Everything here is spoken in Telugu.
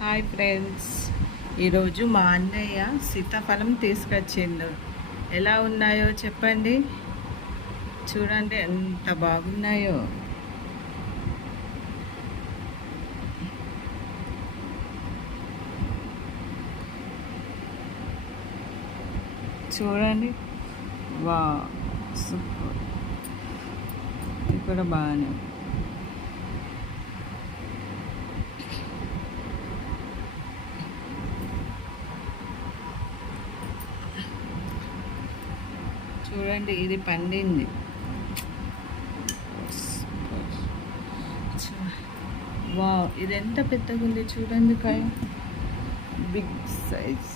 Hi friends. ఈరోజు మా అన్నయ్య సీతాఫలం తీసుకొచ్చిండు. ఎలా ఉన్నాయో చెప్పండి. చూడండి ఎంత బాగున్నాయో. చూడండి. వా సూపర్. ఇక్కడ కూడా బాగానే చూడండి ఇది పండింది. వా ఇది ఎంత పెద్దగా ఉంది చూడండి కాయ. Big size.